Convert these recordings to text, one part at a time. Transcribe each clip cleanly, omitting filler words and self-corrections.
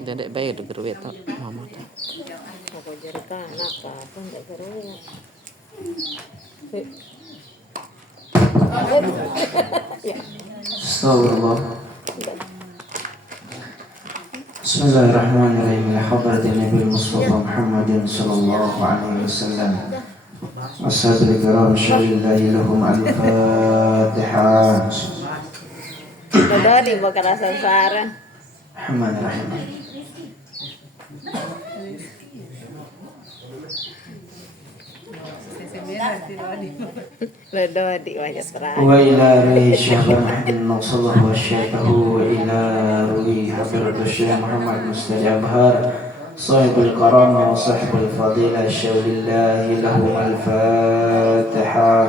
Jadi baik udah gerwet tak mama tak. Aku jadi anak apa enggak gerwet. Astagfirullah. Bismillahirrahmanirrahim. Ya hadratin Nabi Mustafa Muhammadin sallallahu alaihi wasallam. Ashabil kiram syarillahi lahum al-Fatihah. Dari bukan rasa saran. Bismillahirrahmanirrahim. Ledo di wajah serah. Wa ila ruhi syahban ahdin nawsallahu wa syatahu wa ila ruhi hafiratu syekh Muhammad Mustajab Har sahibul karamah wa sahibul fadilah syawlillahi lahum al-Fatihah.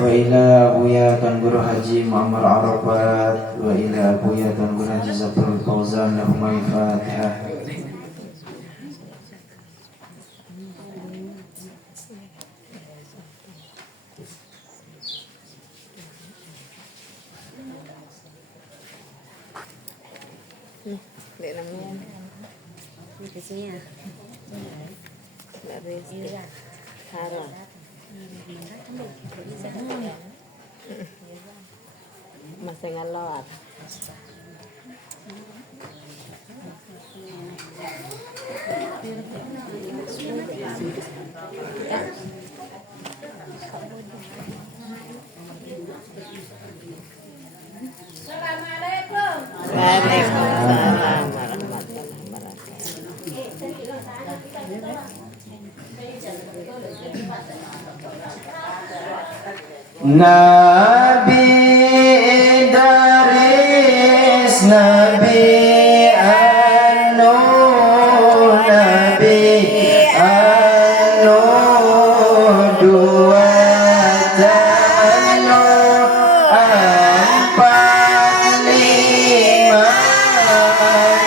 Wa ila Buya Tuan Guru Haji Muhammad Arafat wa ila Buya Tuan Guru Haji Zafrul Fauzan lahum al-Fatihah. Dek namanya. Di sini ya. Dari Iya. Sarah. Masih ngelot. Waalaikumsalam warahmatullahi wabarakatuh. Nabi Idris, Nabi Nuh, Nabi Nuh, dua Nuh, empat lima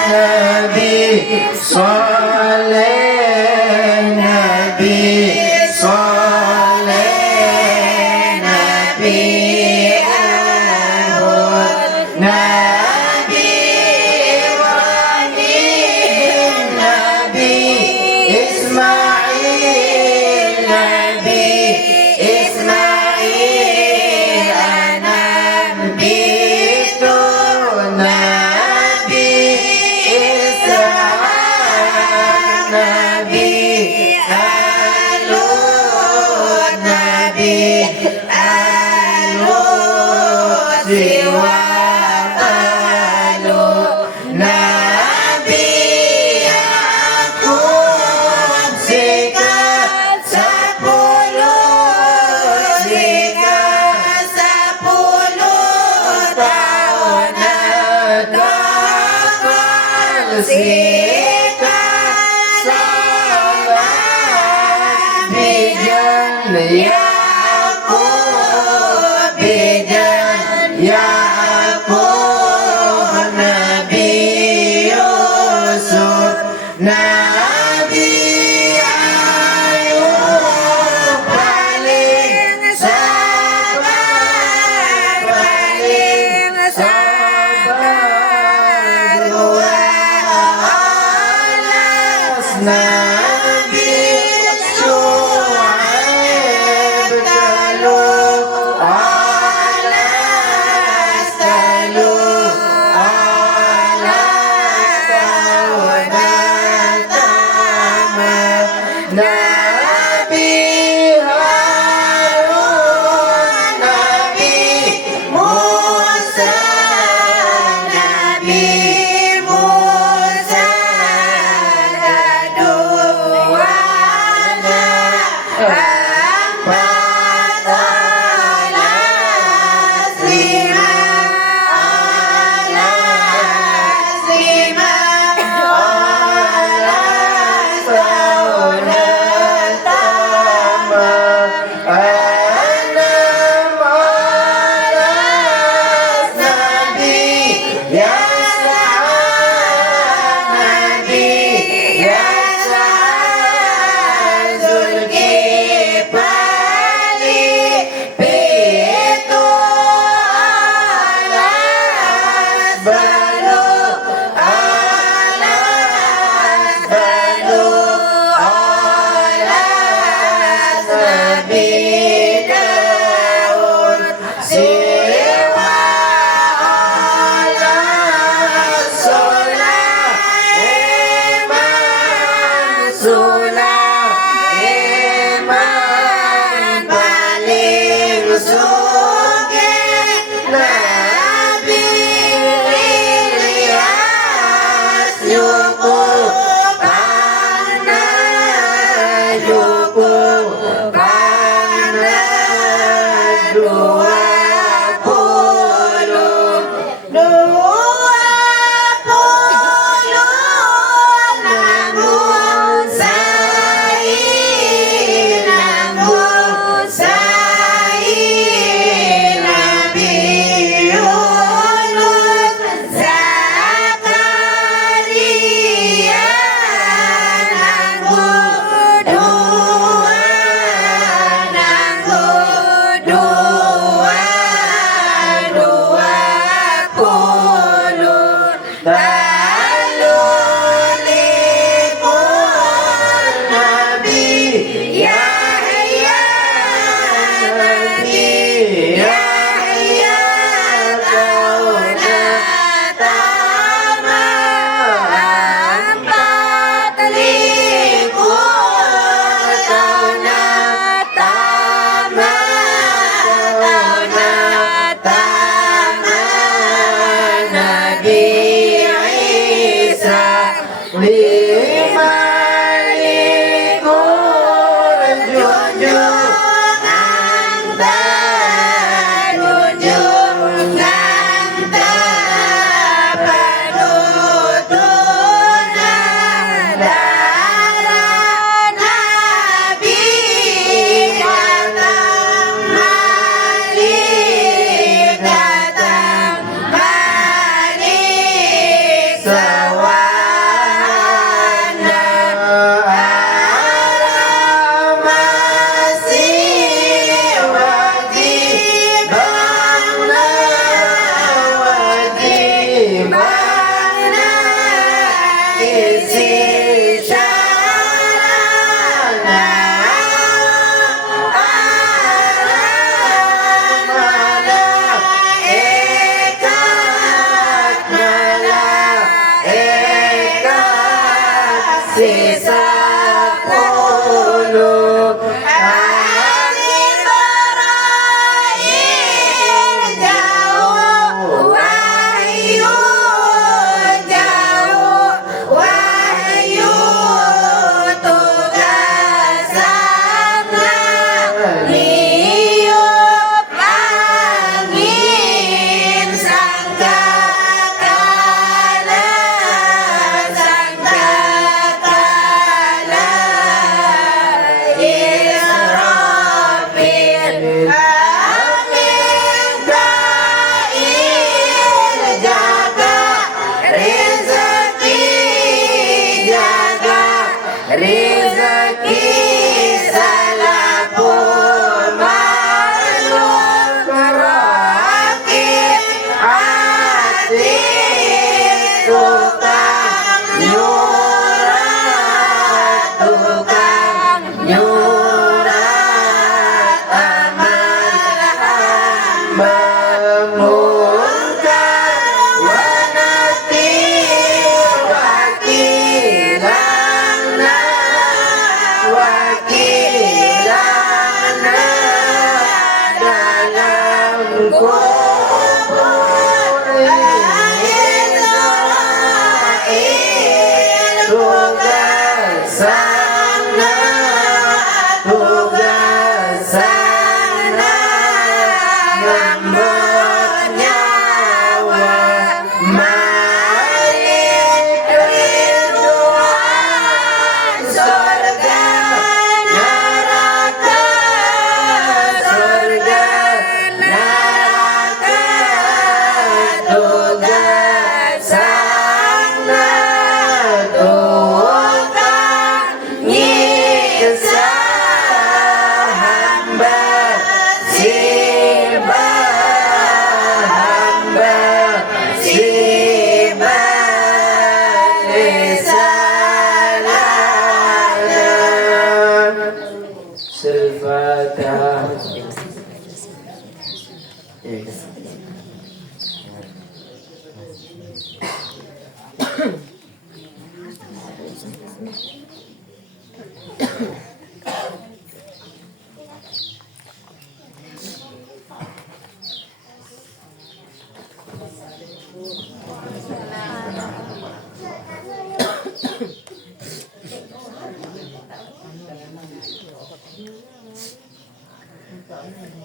Nabi Saleh, Nabi Saleh, Nabi Ahud, Nabi Ibrahim, Nabi Ismail, Nabi Ismail, Nabi itu Nabi Ishaq, Nabi Alut, Nabi Alut, siwa Alut, Nabi Yakub, sikat 10, sikat 10 tahun nakal, sikat salat bijan Yakub, bijan Yakub, Nabi Yusuf, Nabi Ayub, paling sabar, paling sabar, dua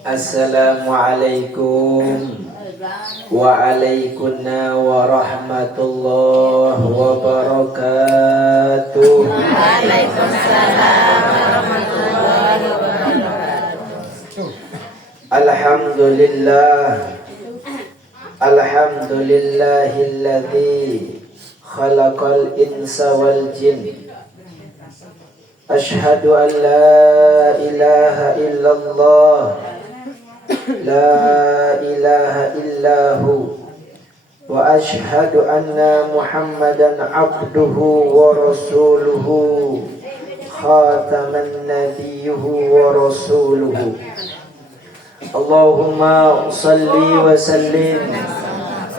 Assalamualaikum waalaikumsalam warahmatullahi wabarakatuh. Waalaikumsalam warahmatullahi wabarakatuh. Alhamdulillahilladzi khalaqal insa wal jin. Ashhadu an la ilaha illallah, la ilaha illahu, wa ashhadu anna Muhammadan abduhu wa rasuluhu, khataman nabiyyuhu wa rasuluhu. Allahumma salli wa sallim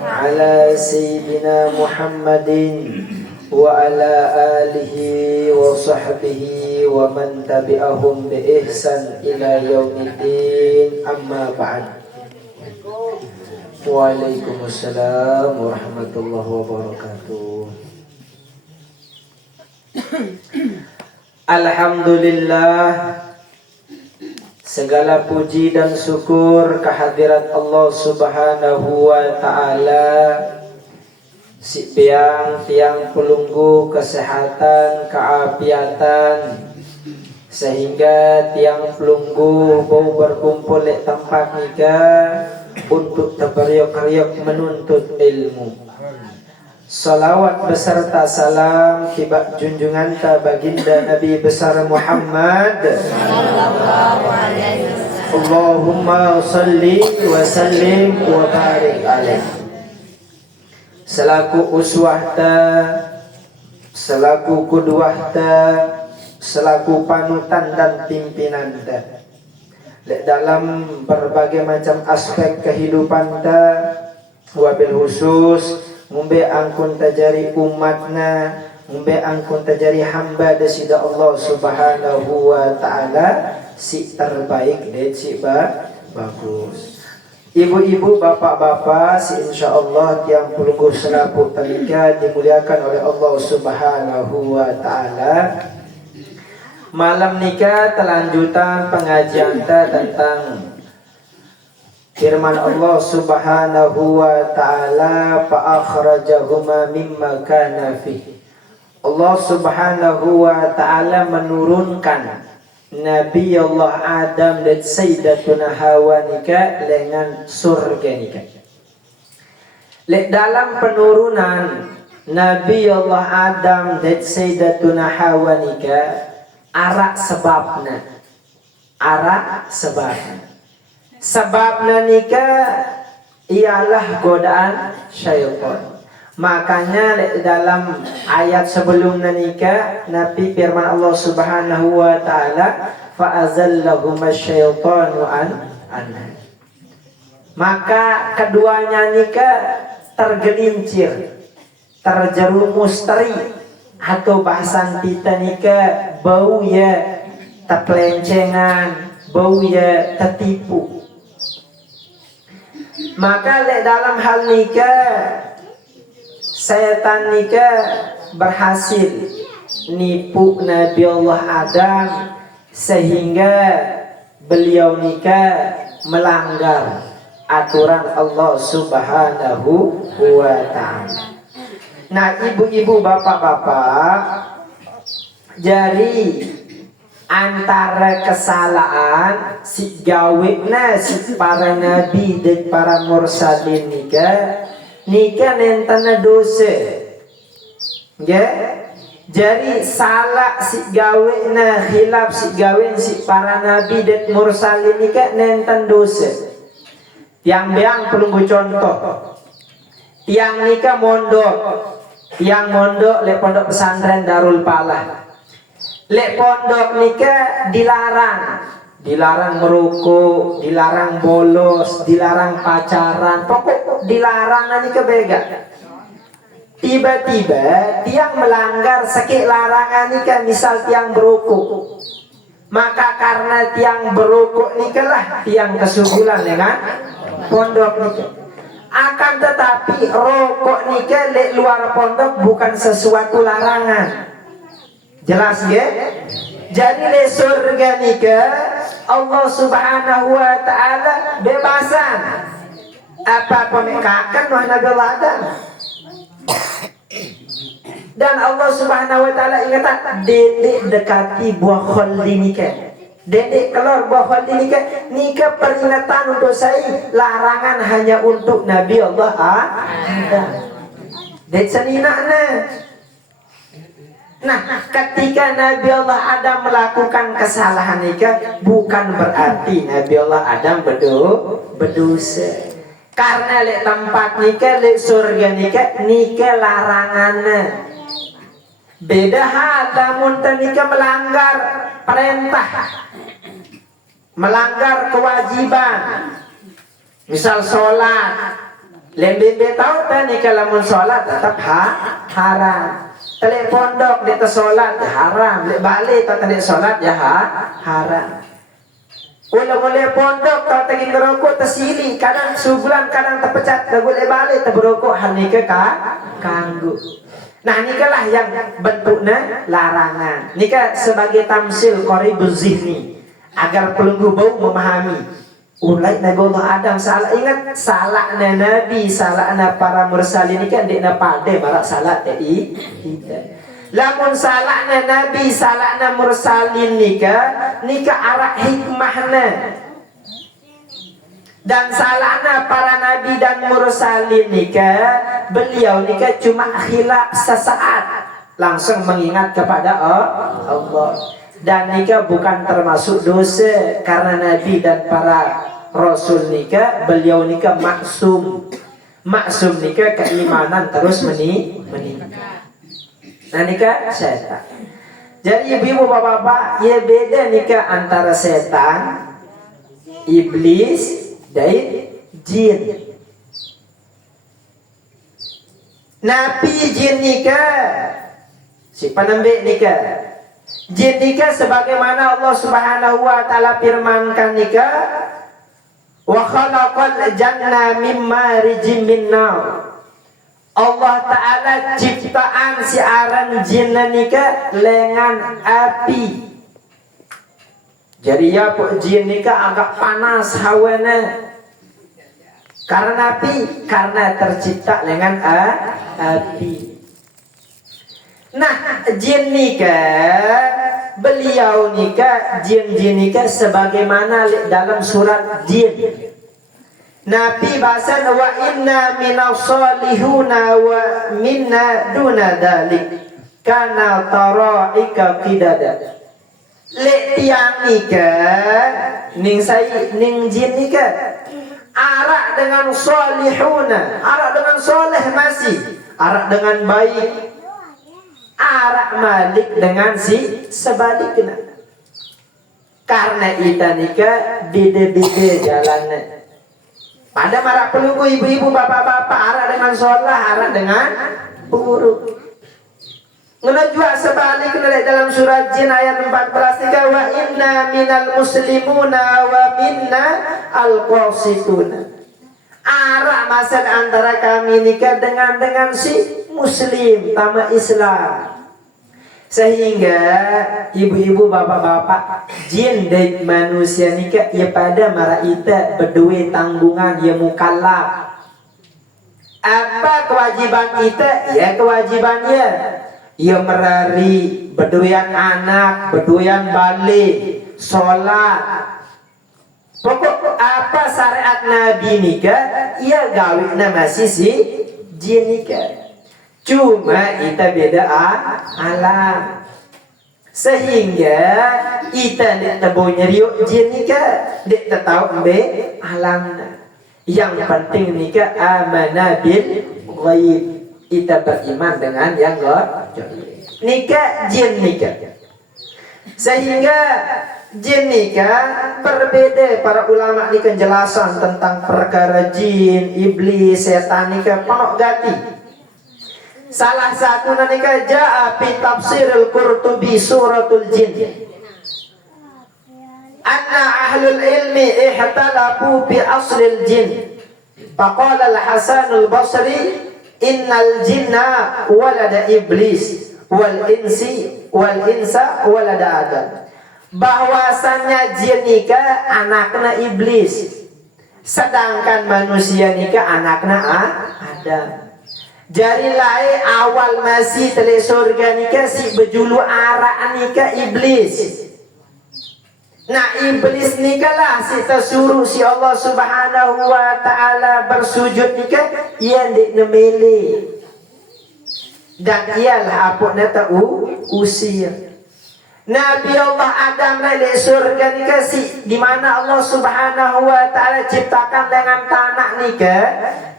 ala sayyidina Muhammadin wa ala alihi wa sahbihi wa man tabi'ahum bi ihsan ila yaumiddin, amma ba'd. Waalaikumsalam warahmatullahi wabarakatuh. Alhamdulillah, segala puji dan syukur kehadirat Allah Subhanahu wa ta'ala. Si tiang pelunggu kesehatan, keapiatan, sehingga tiang pelunggu mau berkumpul di tempat nikah untuk terberiok-riok menuntut ilmu. Salawat beserta salam kibat junjungan ta baginda Nabi besar Muhammad sallallahu alaihi wasallam. Allahumma salli wa sallim wa barik alaihi. Selaku uswah ta, selaku kudwah ta, selaku panutan dan pimpinan ta dalam berbagai macam aspek kehidupan ta, wabil khusus mumbe angkun tajari umatna, mumbe angkun tajari hamba desida Allah Subhanahu wa ta'ala, si terbaik dan si bagus. Ibu-ibu, bapak-bapak, si insyaallah tiang pelunggu selaku pernikahan dimuliakan oleh Allah Subhanahu wa ta'ala. Malam nikah telanjutan pengajian tentang firman Allah Subhanahu wa ta'ala, fa akhrajahuma mimma kana fi. Allah Subhanahu wa ta'ala menurunkan Nabi Allah Adam dan Sayyidatuna Hawa nikah dengan surga nikah. Dalam penurunan Nabi Allah Adam dan Sayyidatuna Hawa nikah, arak sebabna. Sebabna nikah ialah godaan syaitan. Makanya dalam ayat sebelum nikah Nabi firman Allah Subhanahu wa ta'ala, fa azallahuma syaitanu anha. Maka keduanya nikah tergelincir, terjerumus teri, atau bahasan kita nikah bau ya terpelencengan, bau ya tertipu. Maka dalam hal nikah, syaitan nikah berhasil nipu Nabi Allah Adam sehingga beliau nikah melanggar aturan Allah Subhanahu wa ta'ala. Nah, ibu-ibu, bapak-bapak, jadi antara kesalahan si gawikna si para nabi dan para mursalin nikah nentana dosa. Jadi salah si gawikna khilaf si gawin si para nabi dan mursalin nikah nentan dosa. Tiang beang pelunggu contoh. Tiang nikah mondok. Tiang mondok le pondok pesantren Darul Palah. Le pondok nikah dilarang merokok, dilarang bolos, dilarang pacaran, pokok dilarang nikah bega. Tiba-tiba tiang melanggar sakit larangan nikah, misal tiang berokok. Maka karena tiang berokok nikahlah tiang kesubulan dengan pondok nikah. Akan tetapi rokok nikah le luar pondok bukan sesuatu larangan. Jelas ya? Jadi le surga nikah Allah Subhanahu wa taala bebasan apa pemekakan Nabi Allah Adam. Dan Allah Subhanahu wa taala ingat dedek dekati buah khuldi nikah. Dedek keluar buah khuldi nikah peringatan untuk saya, larangan hanya untuk Nabi Allah Adam. Dek seninakna. Nah, ketika Nabi Allah Adam melakukan kesalahan nikah, bukan berarti Nabi Allah Adam berdosa. Karena lek tempat nikah, lek surga nikah larangannya. Beda hal namun nikah melanggar perintah, melanggar kewajiban. Misal sholat, lebih tahu tak nikah lamun sholat tetap haram. Telik pondok dia tersolat haram, lek balik tak telik solat ya haram. Ulang-ulang pondok tak tegi ngerokok tersili, kadang sebulan kadang terpecat, tegul balik terberokok hal nikah kanggu. Nah nikahlah yang bentuknya larangan. Nikah sebagai tamsil qaribuz zihni, agar pelunggu bau memahami. Ulai Nabi Allah Adam salah, ingat salahnya Nabi, salahnya para mursalin ini kan dia pade barak salah tadi. Lamun salahnya Nabi, salahnya mursalin nikah arah hikmahnya. Dan salahnya para nabi dan mursalin nikah, beliau nikah cuma khilaf sesaat, langsung mengingat kepada Allah. Dan nikah bukan termasuk dosa, karena nabi dan para rasul nikah, beliau nikah maksum. Maksum nikah keimanan terus meningkat. Nah nikah setan. Jadi ibu-ibu bapak-bapak, ya beda nikah antara setan, iblis, dan jin. Nabi jin nikah, si penembik nikah. Jin nikah sebagaimana Allah Subhanahu wa taala firmankan nikah, wa khalaqal janna mimma rijim min nar. Allah taala ciptaan si aran jin nikah lengan api. Jadi ya jin nikah agak panas hawana. Karena api, karena tercipta dengan api. Nah, jin nikah, beliau nikah, jin nikah sebagaimana dalam surat jin. Nabi bahasan wa inna minas salihuna wa minna duna dalik kana tara'ika qidada. Lek tiang nikah, ning jin nikah, arak dengan salihuna, arak dengan soleh masih, arak dengan baik, arak malik dengan si sebaliknya. Karena ita nikah beda-beda jalannya. Pada marak pelunggu ibu-ibu bapak-bapak, arak dengan sholah, arak dengan buruk. Menunjuk sebaliknya dalam surat jin ayat 14, wa inna minal muslimuna wa minna al-qasituna. Arak masal antara kami nikah dengan si muslim tama Islam. Sehingga ibu-ibu bapak-bapak, jin dan manusia nikah ya pada mara ita berdua tanggungan ya mukallaf. Apa kewajiban kita? Ya kewajibannya ya merari, berdoyan anak, berdoyan balik, sholat. Pokok apa syariat Nabi nikah, ia gawinna masih si jin nikah. Cuma kita beda alam. Sehingga kita nek tebo nyeriuk jin nikah, nek tahu ambe alamna. Yang penting nikah amanah bil ghaib. Kita beriman dengan yang gaib. Nikah jin nikah. Sehingga jin nikah berbeda. Para ulama ni penjelasan tentang perkara jin, iblis, setan nikah penuh gati. Salah satu nikah jaa fi tafsirul Qurtubi suratul jin. Anna ahlul ilmi ihtalafu bi aslil jin. Faqala al-Hasan al-Basri innal jinna walada iblis wal insa walada adam bahwasannya jin nikah anaknya iblis, sedangkan manusia nikah anaknya Adam. Jari lain awal masih tele surga nikah si berjulu arak nikah iblis. Nah iblis nikah lah si tersuruh si Allah Subhanahu wa ta'ala bersujud nikah ia ndik nemeli. Dan ialah apa nak usir. Nabi Allah Adam dari surga nikah si di mana Allah Subhanahu wa ta'ala ciptakan dengan tanah nikah.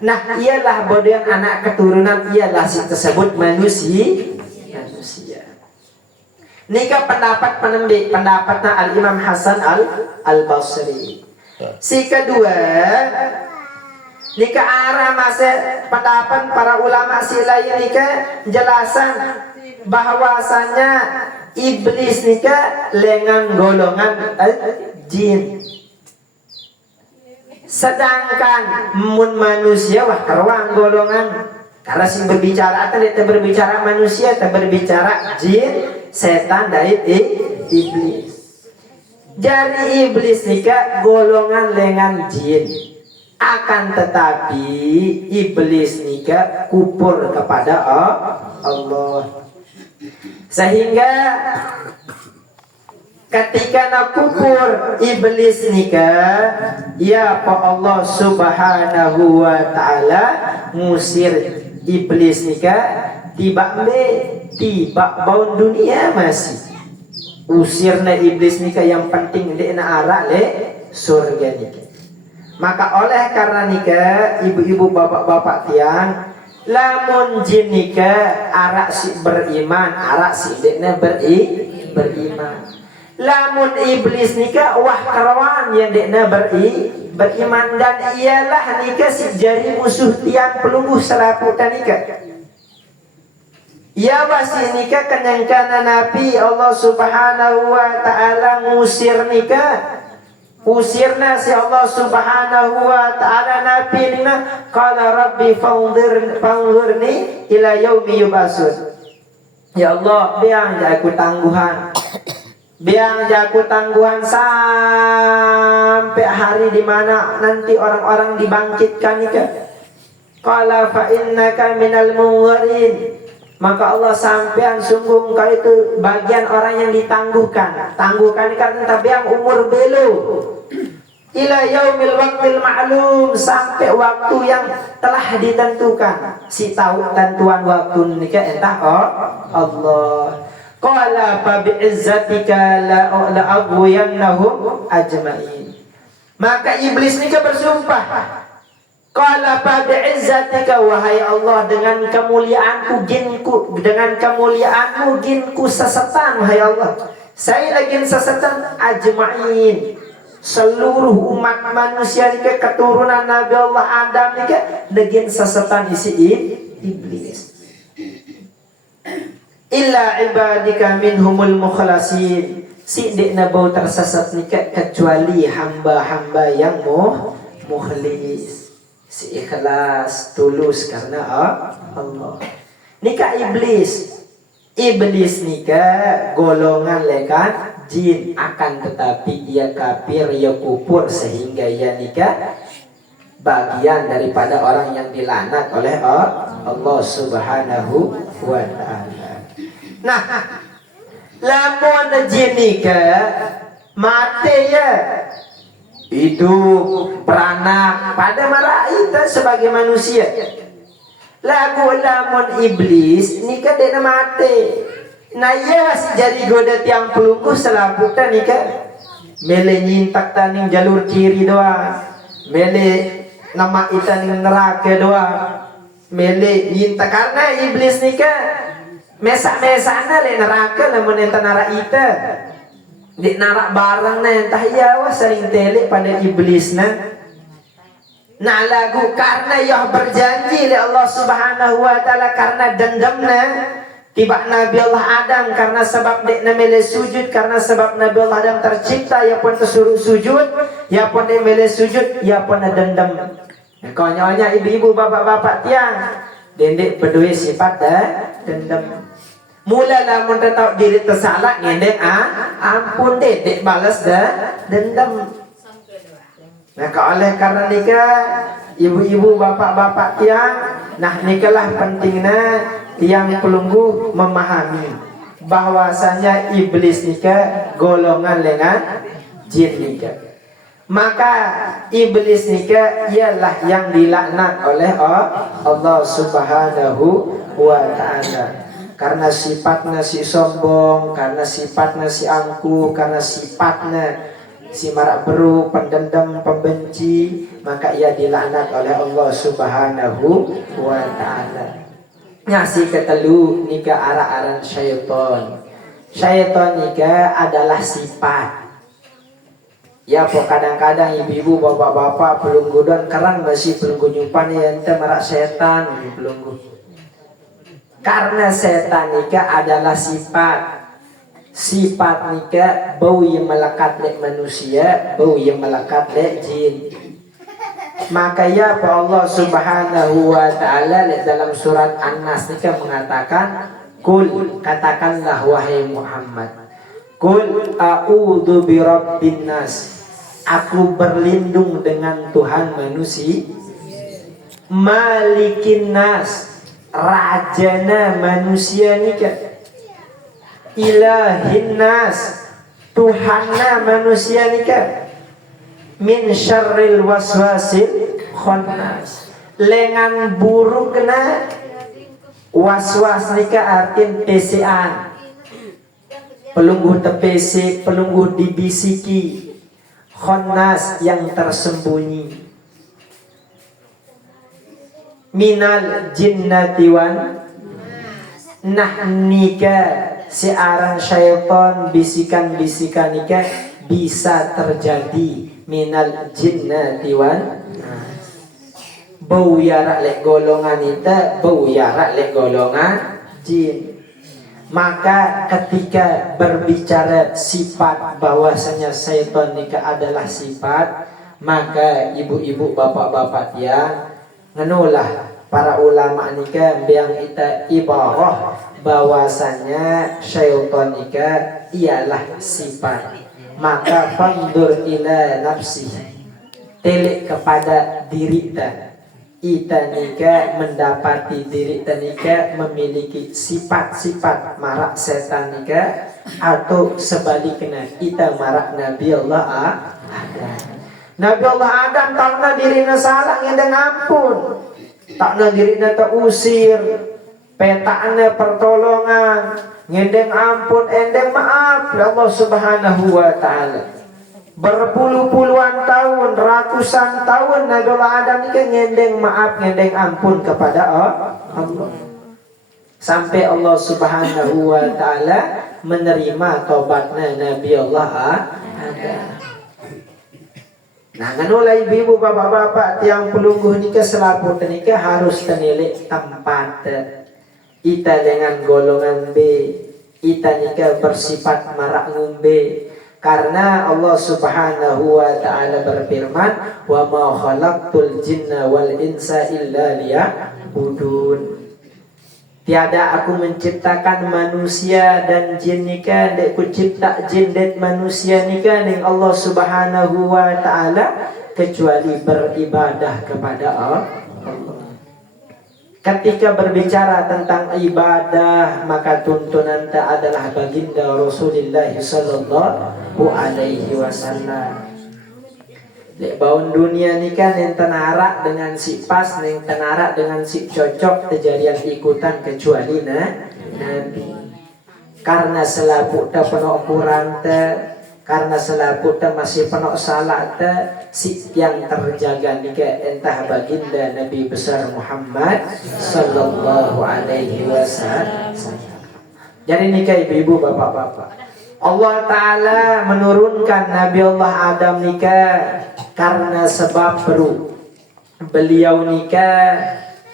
Nah ialah bodoh anak keturunan ialah si tersebut manusia. Nikah pendapat penembik pendapatnya Al-Imam Hasan Al-Basri. Si kedua nikah arah masa pendapat para ulama si lain nikah jelasan bahwasanya iblis nikah lengan golongan jin. Sedangkan manusia wah keruang golongan. Karena si berbicara atau dia berbicara manusia, dia berbicara jin, setan dari iblis. Jadi iblis nikah golongan lengan jin. Akan tetapi iblis nikah kufur kepada Allah. Sehingga ketika nak kufur iblis nikah, ya Allah Subhanahu wa ta'ala ngusir iblis nikah tiba baun dunia masih usirna iblis nikah yang penting dia nak arah le surga nikah. Maka oleh karena nikah ibu-ibu bapak-bapak tiang lamun jin nikah arak si beriman arak si dia beriman. Lamun iblis nikah wah karawan yang dia beriman dan ialah nikah si jari musuh tiang pelungguh selaputan nikah. Ya wasi nikah kenyangkana Nabi Allah Subhanahu wa ta'ala ngusir nikah. Usirna si Allah Subhanahu wa ta'ala Nabi nina qala rabbi fanzurni ila yaumi yubasun. Ya Allah biang aku tangguhan. Biang jaku tangguhan sampai hari di mana nanti orang-orang dibangkitkan nikah. Qala fa innaka minal munzirin. Maka Allah sampean sungguh engkau itu bagian orang yang ditangguhkan. Tangguhkan kan tabiang umur belu. Ila yaumil waqtil ma'lum sampai waktu yang telah ditentukan. Si tahu tentuan waktu nikah entah Allah. Qala fa bi'izzatika la aghwiyannahum ajma'in. Maka iblis nikah bersumpah. Qala fa bi'izzatika wahai Allah dengan kemuliaanku ginku sesatan wahai Allah. Saya lagi sesatan ajma'in. Seluruh umat manusia nikah keturunan Nabi Allah Adam nikah lagi sesatan isi iblis. Illa ibadika minhumul mukhlasin. Sidik nabau tersesat nikah kecuali hamba-hamba yang mukhlis, si ikhlas tulus karena Allah. Nikah iblis nikah golongan lekan jin, akan tetapi ia kafir, ia kufur sehingga ia nikah bagian daripada orang yang dilaknat oleh Allah Subhanahu wa ta'ala. Nah, lamun jin nikah mati ya itu beranak pada malaika sebagai manusia. Lagu lamun iblis nikah dia mati. Nah ia masih jadi goda tiang pelungguh selaputan nikah. Mele nyintak taning jalur kiri doang. Mele nama itaning neraka doang. Mele nyintak karena iblis nikah mesak-mesakna le neraka lamun enta nara ita. Di narak barang na entah iya wah saling telek pada iblis na. Nah lagu karena ia berjanji oleh Allah Subhanahu wa ta'ala karena dendamna tiba Nabi Allah Adam karena sebab dek namele sujud, karena sebab Nabi Allah Adam tercipta ia pun tersuruh sujud, ia pun namele sujud, ia pun dendam. Nah, konyonya ibu-ibu bapak-bapak tiang dendek berdua sifat dendam. Mula lamun tahu diri tersalah ngendeng ampun dek balas dendam. Nah, oleh karena nikah ibu-ibu bapak-bapak tiang, nah nikalah pentingnya tiang pelunggu memahami bahwasanya iblis nikah golongan dengan jin nikah. Maka iblis nikah ialah yang dilaknat oleh Allah Subhanahu wa ta'ala. Karena sifatnya si sombong, karena sifatnya si angkuh, karena sifatnya si marak beru, pendendam, pembenci, maka ia dilaknat oleh Allah Subhanahu wa ta'ala. Ngasih ketelu nikah arah-arah syaitan. Syaitan nikah adalah sifat. Ya, po kadang-kadang ibu-ibu, bapak-bapak pelunggu dan kerang masih pelunggu nyumpan ya ente marak setan pelunggu. Karena setan nikah adalah sifat. Sifat nikah bau yang melekat lek manusia, bau yang melekat lek jin. Maka ya Allah Subhanahu wa ta'ala dalam surat An-Nas nikah mengatakan, kul, katakanlah wahai Muhammad, kul a'udzu birabbin nas, aku berlindung dengan Tuhan manusia, malikin nas, rajana manusia nikah, ilahin nas, Tuhanna manusia nikah, min syarril waswasil khannas, lengan burukna waswas nikah artin pesean, pelungguh tepese, pelungguh dibisiki, khannas yang tersembunyi, minal jinnati wan nah nikah si arang syaitan bisikan-bisikan nikah bisa terjadi minal jinnati wan bau yarak lek golongan itu, bau yarak lek golongan jin. Maka ketika berbicara sifat bahwasanya syaitan nikah adalah sifat, maka ibu-ibu bapak-bapak ya ngenulah para ulama nikah biang ita ibarah bahwasanya syaitan nikah ialah sifat. Maka fandur ila nafsi, telik kepada diri ita nikah mendapati diri nikah memiliki sifat-sifat marak setan nikah, atau sebaliknya ita marak Nabi Allah Adam. Nabi Allah Adam takna dirinya salah ngedeng ampun, takna dirinya terusir, petaannya pertolongan, ngedeng ampun, endeng maaf ya Allah Subhanahu wa ta'ala. Berpuluh-puluhan tahun, ratusan tahun Nabi Allah Adam ini ngedeng maaf, ngedeng ampun kepada Allah. Sampai Allah Subhanahu wa ta'ala menerima taubatnya Nabi Allah Adam. Nah, kanulai ibu bapak-bapak yang pelungguh nikah selapu nikah harus tenilik tempat. Ita dengan golongan B, ita nikah bersifat marak ngumbe. Karena Allah Subhanahu wa ta'ala berfirman, wa ma khalaqtul jinna wal insa illa liya'budun. Tiada aku menciptakan manusia dan jin nikah, dek ku cipta jin dan manusia nikah dengan Allah Subhanahu wa ta'ala kecuali beribadah kepada Allah. Ketika berbicara tentang ibadah, maka tuntunan adalah baginda Rasulullah sallallahu alaihi wasallam. Lek baun dunia ni kan yang tenarak dengan si pas, yang tenarak dengan si cocok terjadian ikutan kecuali Nabi. Karena selaput ta penuh kurang ta, karena selaput ta masih penuh salah ta, si yang terjaga ni ke entah baginda Nabi besar Muhammad sallallahu alaihi wasallam. Jadi nikah ibu-ibu bapak-bapak, Allah Ta'ala menurunkan Nabi Allah Adam nikah karena sebab beliau nikah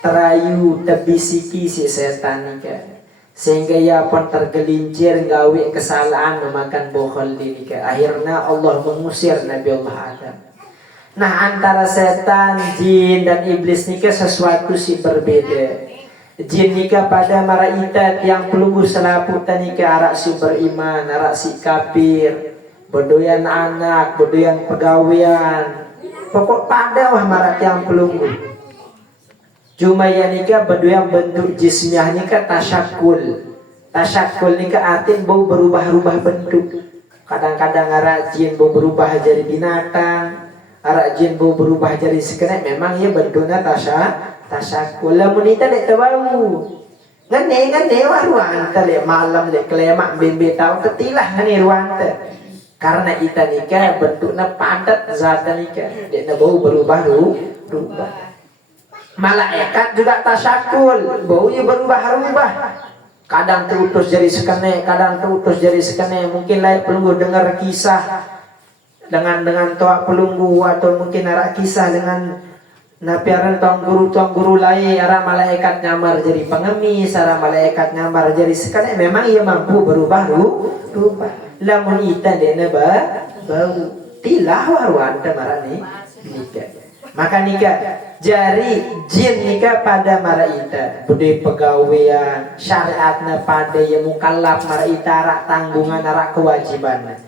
terayu tebisiki si setan nikah, sehingga ia pun tergelincir gawe kesalahan memakan bohol di nikah. Akhirnya Allah mengusir Nabi Allah Adam. Nah, antara setan, jin dan iblis nikah sesuatu si berbeda. Jin nika pada maraita tiang pelunggu selaput nika arak si beriman, arak si kafir, berdoyan anak, berdoyan pegawaian. Pokok pada wah marak tiang pelunggu. Cuma ya nika berdoyan bentuk jismiah nika tasyakul. Tasyakul nika artin bau berubah-ubah bentuk. Kadang-kadang arak jin bau berubah jadi binatang, arak jin bau berubah jadi sekenek. Memang ia bentuknya tasyakul. Lamun ita dek tahu ngene wah ruang tele malam dek kelemak bembe tahu tetilah ngene ruang te karena ita nika bentuknya padat zat nika dek na bau berubah malaikat juga tasyakul baunya berubah-ubah kadang terutus jadi sekene kadang terutus jadi sekene mungkin lain pelunggu dengar kisah dengan toa pelunggu atau mungkin arak kisah dengan napiaran tuang guru lain arah malaikat nyamar jadi pengemis arah malaikat nyamar jadi sekali memang ia mampu berubah rupa lamun ita dene bau tilah waruan marani nikah maka nikah jari jin nikah pada mara ita bude pegawaian syariatna pada ya mukallaf mara ita arak tanggungan arak kewajiban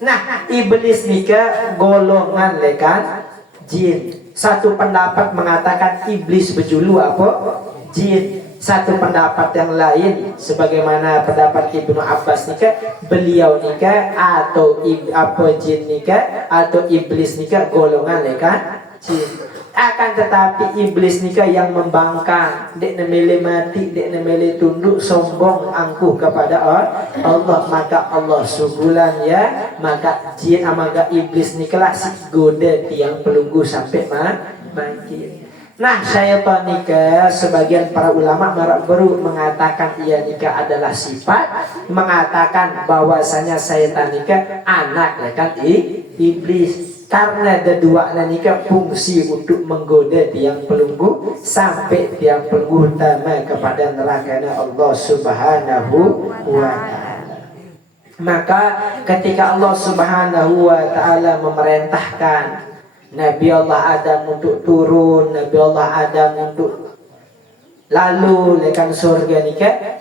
nah iblis nikah golongan lekan jin. Satu pendapat mengatakan iblis berjulu apa? Jin. Satu pendapat yang lain sebagaimana pendapat Ibnu Abbas nikah beliau nikah atau jin nikah atau iblis nikah golongan lekan jin. Akan tetapi iblis nikah yang membangkang, dek nemele mati, dek nemele tunduk, sombong, angkuh kepada Allah, maka Allah sugulan ya, maka jin maka iblis nikah si goda tiang pelunggu sampai mati. Nah, syaitan nikah sebagian para ulama baru mengatakan ia nikah adalah sifat, mengatakan bahwasanya syaitan nikah anak lekan iblis. Karena kedua nikah fungsi untuk menggoda tiang pelunggu sampai tiang pelunggu utama kepada neraka Allah Subhanahu wa ta'ala. Maka ketika Allah Subhanahu wa ta'ala memerintahkan Nabi Allah Adam untuk turun, Nabi Allah Adam untuk lalu lekan surga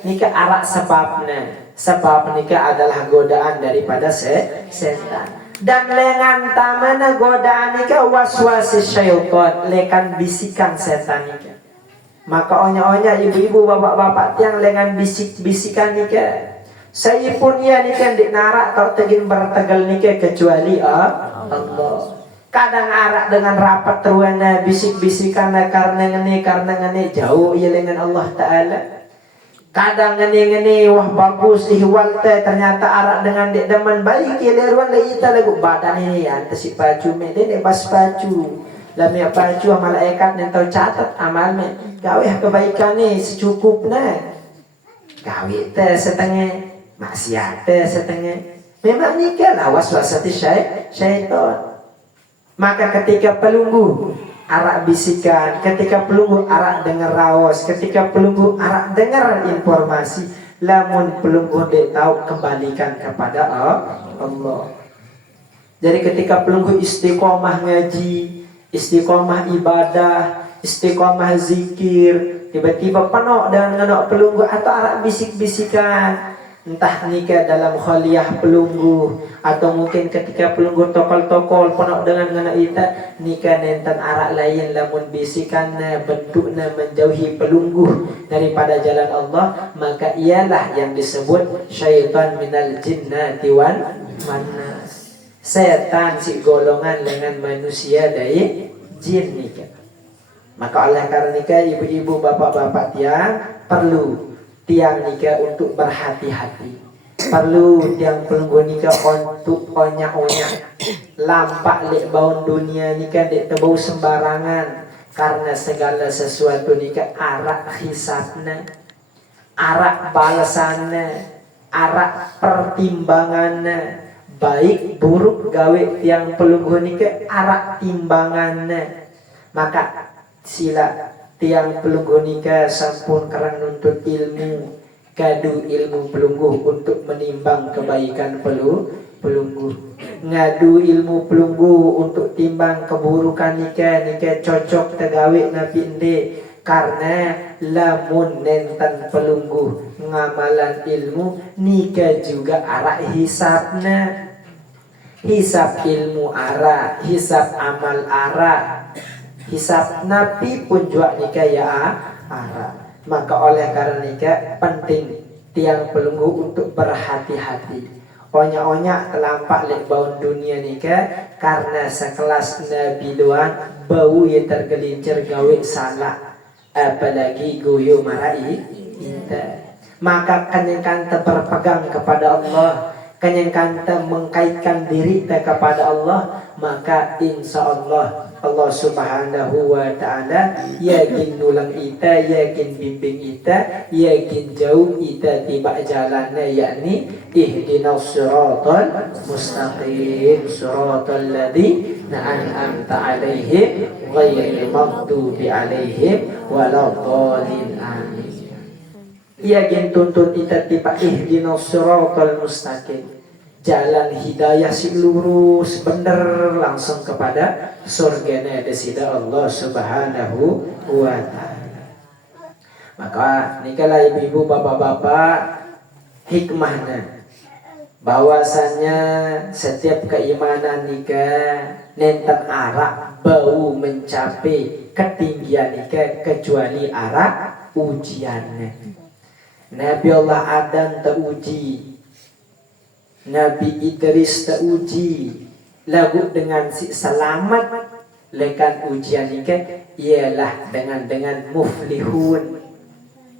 nikah arak sebab nikah adalah godaan daripada setan. Dan lengan tamana godaan nika waswasi syaitan lekan bisikan setan nika. Maka onya-onya ibu-ibu bapak-bapak tiang lengan bisikan nika. Saya pun ya nika dik narak tau tegin bertegal nika kecuali Allah. Kadang arak dengan rapat teruana bisik-bisikan karena ngene jauh ya dengan Allah Ta'ala. Kadang ngene wah bagus ihwal teh ternyata arak dengan dek demen baik ya leruan le ita lagu badan ini ya si baju me dek bas baju lamia baju malaikat yang tahu catat amal me gawe kebaikan ni secukupnya gawe teh setengah maksiat teh setengah memang nikah lah waswasati syaitan. Maka ketika pelunggu arak bisikan, ketika pelunggu arak dengar raos, ketika pelunggu arak dengar informasi, lamun pelunggu dia tahu kembalikan kepada Allah. Jadi ketika pelunggu istiqomah ngaji, istiqomah ibadah, istiqomah zikir, tiba-tiba penuh dengan ngenok pelunggu atau arak bisik-bisikan, entah nikah dalam khaliyah pelunggu atau mungkin ketika pelunggu tokol-tokol penuh dengan ngana ita nikah nenten arak lain lamun bisikannya bentuknya menjauhi pelunggu daripada jalan Allah, maka ialah yang disebut syaitan minal jinnati wan manas. Setan si golongan dengan manusia dari jin nikah. Maka oleh karena nikah ibu-ibu bapak-bapak tiang perlu tiang nikah untuk berhati-hati. Perlu tiang pelunggu nikah untuk onyak-onyak. Lampak lek baun dunia nikah dek tebau sembarangan. Karena segala sesuatu nikah arak hisabna, arak balasanna, arak pertimbanganna. Baik buruk gawe tiang pelunggu nikah arak timbanganna. Maka sila tiang pelunggu nikah sampun kerang nuntut ilmu, gadu ilmu pelunggu untuk menimbang kebaikan pelunggu, ngadu ilmu pelunggu untuk timbang keburukan nikah cocok tegawe na pinde, Karena lamun nenten pelungguh ngamalan ilmu nika juga arah hisabna. Hisab ilmu arah, hisab amal arah, hisab nabi pun juga nika ya arah. Maka oleh karena nika penting tiang pelungguh untuk berhati-hati. Onya-onya telampak lek baun dunia nika karena sekelas nabi doang bau yang tergelincir gawe salah. Apalagi guyu marai kita. Maka kanyang berpegang kepada Allah, kanyang mengkaitkan diri kepada Allah, maka insya Allah Allah subhanahu wa ta'ala yakin nulang ita, yakin bimbing ita, yakin jauh ita tiba jalannya, yakni ihdinas siratal mustaqim siratal ladzina an'amta alaihim ghairil maghdubi alaihim waladdallin. Amin. Yakin tuntun ita tiba ihdinas siratal mustaqim, jalan hidayah si lurus bener langsung kepada surganya desida Allah subhanahu wa ta'ala. Maka nikalah ibu-ibu bapak-bapak hikmahnya bahwasannya setiap keimanan nikah nenten arah bau mencapai ketinggian nikah kecuali arah ujiannya. Nabi Allah Adam teruji, Nabi Idris teruji, lagu dengan si selamat lekan ujian ini ialah dengan muflihun,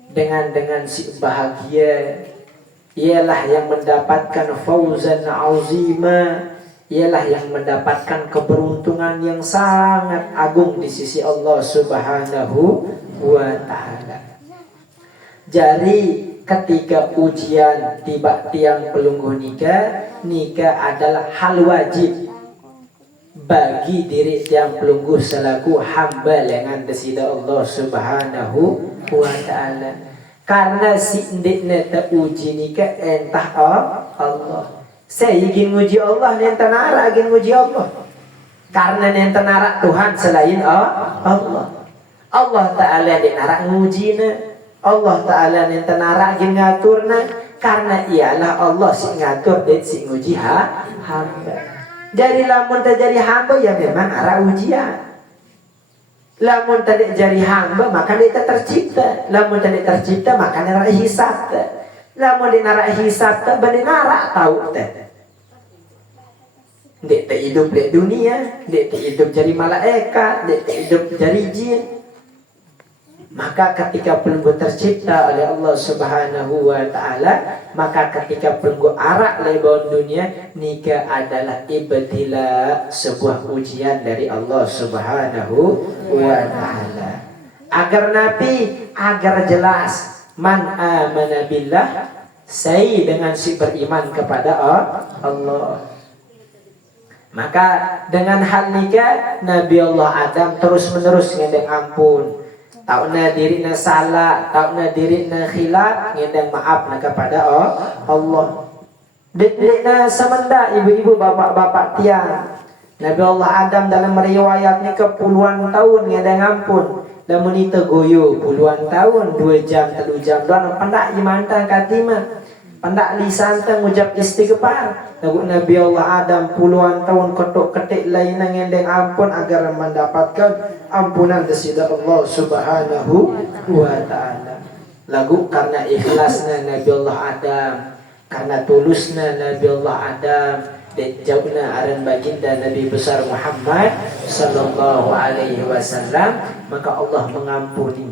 dengan si bahagia, ialah yang mendapatkan fauzan azima, ialah yang mendapatkan keberuntungan yang sangat agung di sisi Allah subhanahu wa ta'ala. Jadi ketika ujian tiba tiang pelungguh nikah adalah hal wajib bagi diri tiang pelungguh selaku hamba dengan desida Allah subhanahu wa ta'ala. Karena si ndiknya teruji nikah entah Allah. Saya ingin uji Allah, nenten nara ingin uji Allah. Karena nenten nara Tuhan selain Allah. Allah ta'ala di nara ngujina. Allah Ta'ala nenten nara gin ngaturna karena ialah Allah si ngatur dan si nguji hamba. Jadi lamun terjadi hamba ya memang arah ujian. Lamun tadi jadi hamba maka dia tercipta. Lamun tadi tercipta maka nara hisab. Lamun di nara hisab benar nara tahu teh. Dia hidup di dunia, dia hidup jadi malaikat, dia hidup jadi jin. Maka ketika pelungguh tercipta oleh Allah subhanahu wa ta'ala, maka ketika pelungguh arak lebaun dunia, nikah adalah ibtila, sebuah ujian dari Allah subhanahu wa ta'ala. Agar Nabi, agar jelas, man amana billah, saya dengan si beriman kepada Allah. Maka dengan hal nikah, Nabi Allah Adam terus menerus ngedeng ampun. Tauna diri na salah, tauna diri na khilaf, ngedang maaf na kepada Allah. Dik-dik na semenda ibu-ibu bapak-bapak tiang. Nabi Allah Adam dalam riwayatnya ke puluhan tahun ngedang ampun. Namun itu goyo puluhan tahun, 2 jam, 3 jam doang pendak imantang katima. Pendak lisan tang ngucap istighfar. Lagu Nabi Allah Adam puluhan tahun ketuk-ketik lain ngedeng ampun agar mendapatkan ampunan desida Allah subhanahu wa ta'ala. Lagu karena ikhlasnya Nabi Allah Adam, karena tulusnya Nabi Allah Adam, dan jauhnya aran baginda Nabi besar Muhammad sallallahu alaihi wasallam, maka Allah mengampuni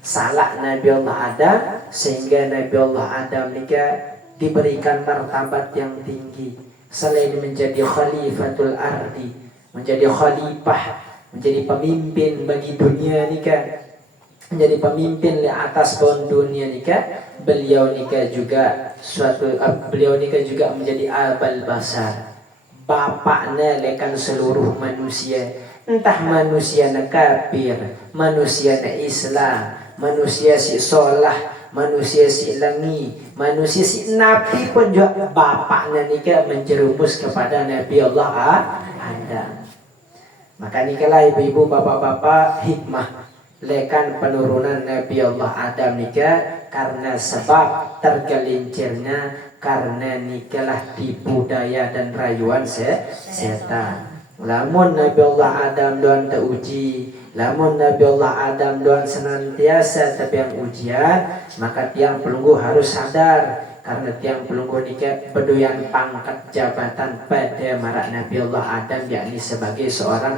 salah Nabi Allah Adam, sehingga Nabi Allah Adam nikah diberikan martabat yang tinggi. Selain menjadi khalifatul ardi, menjadi khalifah, menjadi pemimpin bagi dunia nikah, menjadi pemimpin di atas bawah dunia nikah, beliau nikah juga menjadi abal basar, bapaknya lekan seluruh manusia. Entah manusia na kafir, manusia na Islam, manusia si solah, manusia si langi, manusia si nabi pun juga bapaknya nikah menjerumus kepada Nabi Allah Adam. Maka nikahlah ibu-ibu bapak-bapak hikmah lekan penurunan Nabi Allah Adam nika karena sebab tergelincirnya karena nikalah tipu daya dan rayuan setan. Lamun Nabi Allah Adam doan teruji, lamun Nabi Allah Adam doan senantiasa tapi ujian, maka tiang pelunggu harus sadar karena tiang pelunggu nikah bedoyan pangkat jabatan pada marak Nabi Allah Adam yakni sebagai seorang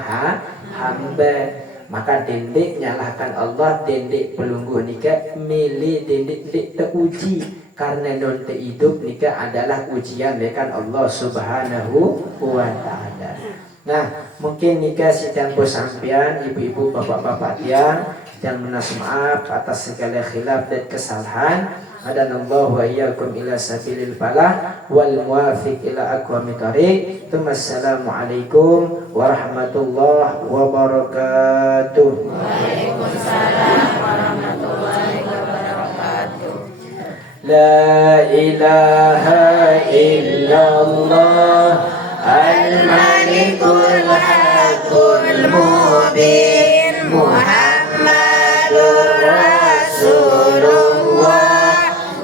hamba. Maka dendik nyalahkan Allah, dendik pelunggu nikah milih dendik teruji karena non hidup nikah adalah ujian lekan Allah Subhanahu wa taala. Nah, mungkin nikah sidang sampean ibu-ibu bapak-bapak yang menas maaf atas segala khilaf dan kesalahan. Adanallahu wa iyyakum ila sabilil falah wal muwafiq ila aqwamit thariq. Assalamualaikum warahmatullahi wabarakatuh. Waalaikumsalam warahmatullahi wabarakatuh. La ilaha illallah al-malikul haqqul mubin Muhammadur Rasulullah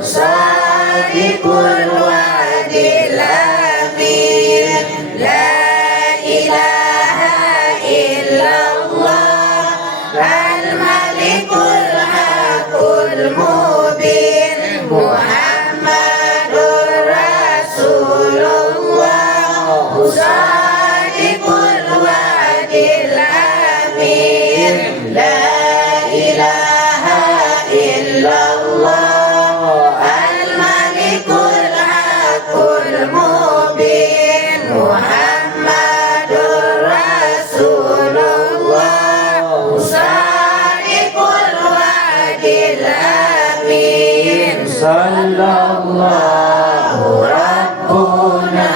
Sadiqul wa'dil amin. La ilaha illallah al-malikul haqqul mubin Muhammadur Rasulullah Sadiqul wa'dil amin. La ilaha illallah Muhammadur Rasulullah Sadiqul wa'dil amin. Sallallahu Rabbuna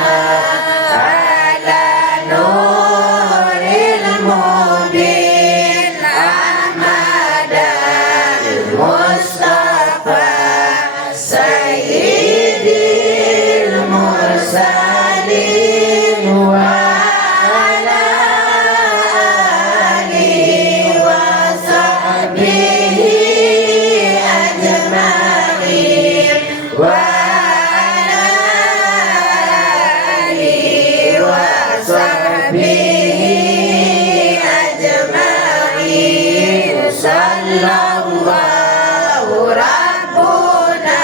ala nuril mubin Ahmad al-Mustafa Sayyidil Mursalin wa ala alihi wa sahbihi ajma'in wa ala alihi wa sahbihi ajma'in. Sallallahu Rabbuna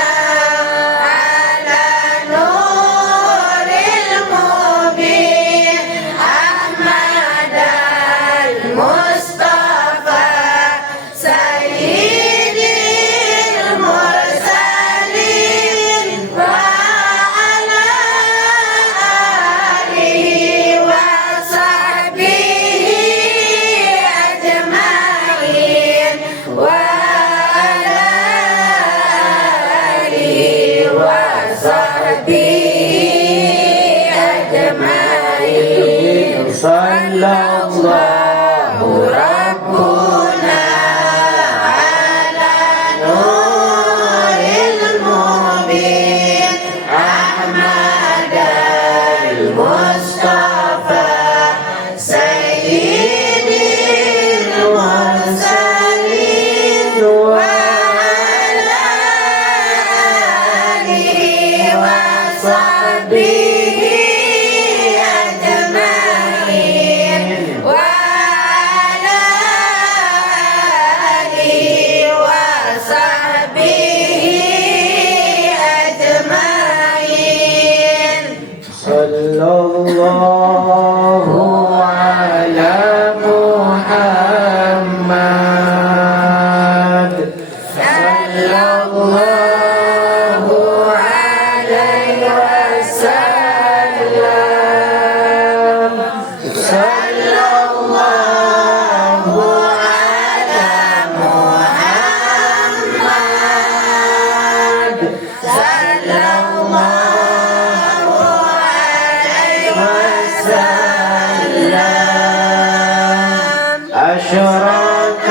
ala nuril mubin Ahmad al-Mustafa Sayyidil Mursalin wa ala alihi wa sahbihi ajma'in wa ala alihi wa sahbihi ajma'in. Sallallahu Rabbuna ala nuril mubin Ahmad al-Mustafa Sayyidil Mursalin wa ala alihi wa sahbihi ajma'in wa ala alihi wa sahbihi ajma'in. Sallallahu ala Muhammad sallallahu alaihi wasallam. Sallallahu ala Muhammad sallallahu alaihi wasallam. Asyraqal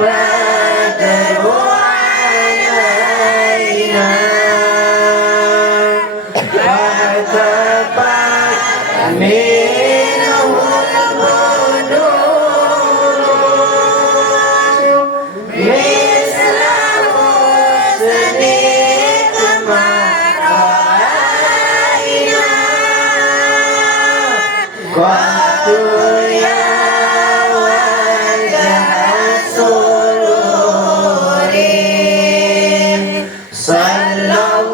badru alaina fatabat minhul budur Qul ya wajah sururi sallallahu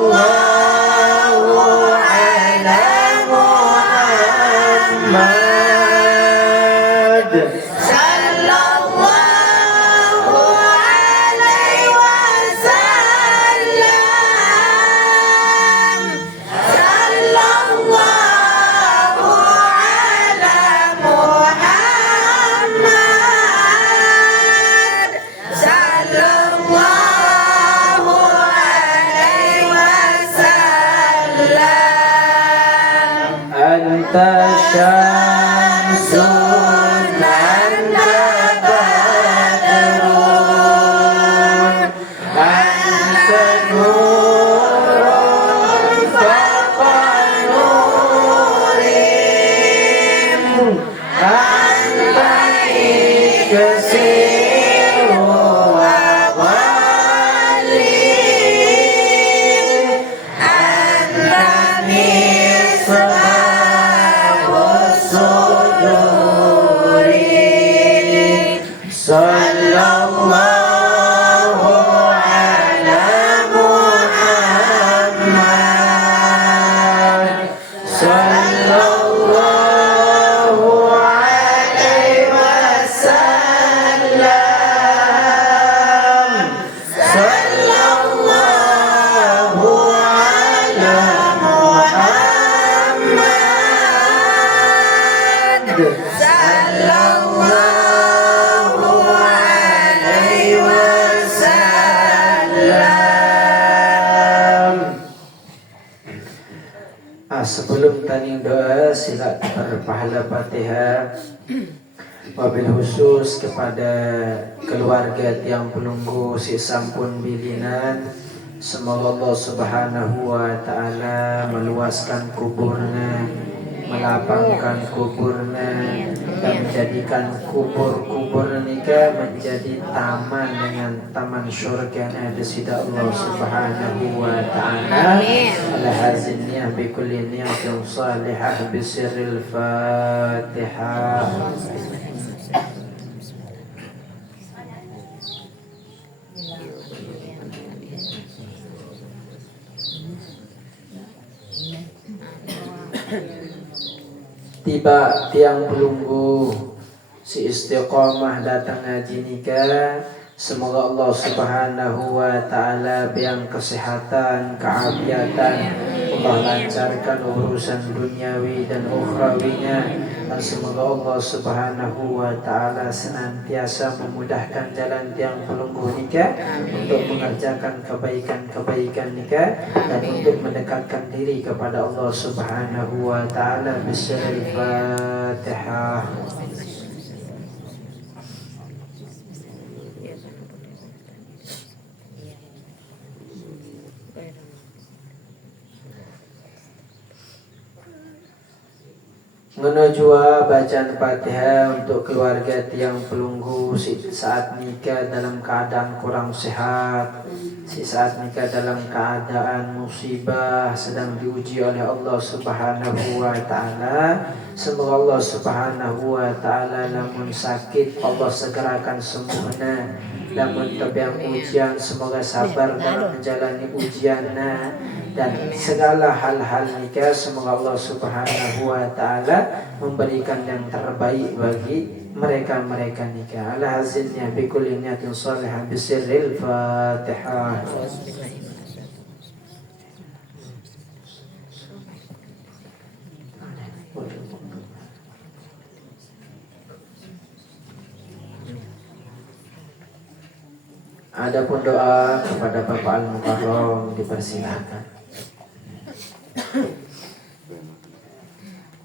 ala Muhammad sallallahu alaihi wasallam sallallahu ala Muhammad sallallahu alaihi wasallam anta syamsun anta badrun anta nurun fawqa nurim anta iksiru wa ghalim anta misbahus suduri sallallahu ala Muhammad sallallahu alaihi wasallam sallallahu ala Muhammad sallallahu alaihi wasallam. Sebelum tanding doa sila berpahala Fatihah. Wabil khusus kepada keluarga tiang penunggu si sampun bilinan, semoga Allah Subhanahu wa taala meluaskan kuburnya, melapangkan kuburnya, dan menjadikan kubur-kubur nikah menjadi taman dengan taman syurga di sisi Allah Subhanahu wa taala. Ala hazin niyah bi kulli niyatin salihah bi sirril Fatihah. Tiba tiang pelunggu si istiqomah datang ngaji nikah. Semoga Allah Subhanahu wa taala biang kesehatan, keafiatan, Allah lancarkan urusan duniawi dan ukhrawinya, dan semoga Allah Subhanahu wa taala senantiasa memudahkan jalan tiang pelunggu nikah untuk mengerjakan kebaikan-kebaikan nikah dan untuk mendekatkan diri kepada Allah Subhanahu wa taala. Bismillahirrahmanirrahim. Menuju bacaan Fatihah untuk keluarga tiang pelunggu saat nikah dalam keadaan kurang sehat, saat nikah dalam keadaan musibah sedang diuji oleh Allah Subhanahu wa taala. Semoga Allah Subhanahu wa taala lamun sakit Allah segerakan sembuhna, lamun tebiang ujian semoga sabar dalam menjalani ujiannya, dan segala hal-hal nikah semoga Allah Subhanahu wa taala memberikan yang terbaik bagi mereka nikah. Ala hazinnya bi kulli niyatin salihah bi sirril Fatihah. Adapun doa kepada Bapak Al-Mukarram dipersilakan.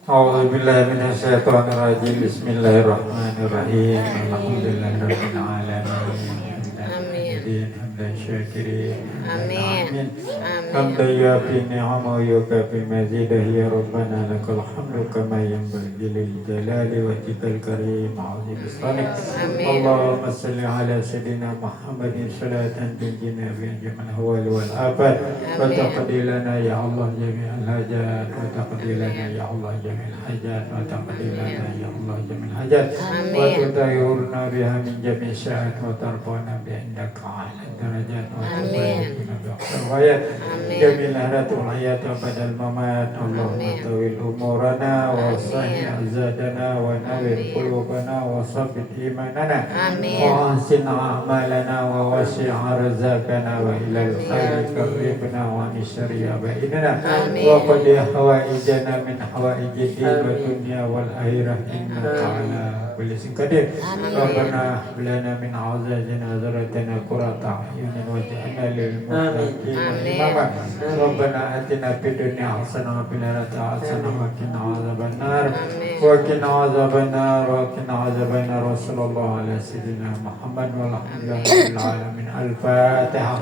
A'udzubillahi minasyaitonirrajim. Bismillahirrahmanirrahim. Alhamdulillahirabbil alamin. Amin. حمدا شاكرين Amin. آمين Amin. حمدا يوافي نعمه ويكافي مزيده يا ربنا لك الحمد كما ينبغي للجلال وجهك الكريم عظيم سلطانك آمين. اللهم صل على سيدنا محمد صلاة تنجينا في جميع الأهوال والآفات وتقضي لنا يا الله جميع الحاجات وتقضي لنا يا الله جميع الحاجات وتقضي لنا يا الله جميع الحاجات آمين. وتطهرنا بها من جميع الساعات وترفعنا بها عندك أعلى الدرجات وتباركنا بأحسن الغايات آمين. جميع الهدات والحياة وبعد الممات اللهم طول أمورنا وصحح أزادنا ونور قلوبنا وثبت إيماننا آمين. وأحسن أعمالنا ووسع رزقنا وإلى الخير قربنا وعن الشر أبعدنا آمين. وقد حوائجنا من حوائج الدين والدنيا والآخرة إنك على كل شيء قدير ربنا هب لنا من أزواجنا وذريتنا قرة أعين واجعلنا للمتقين إماما ربنا آتنا في الدنيا حسنة وفي الآخرة حسنة وقنا عذاب النار وقنا عذاب النار وقنا عذاب النار وصلى الله على سيدنا محمد والحمد لله رب العالمين الفاتحة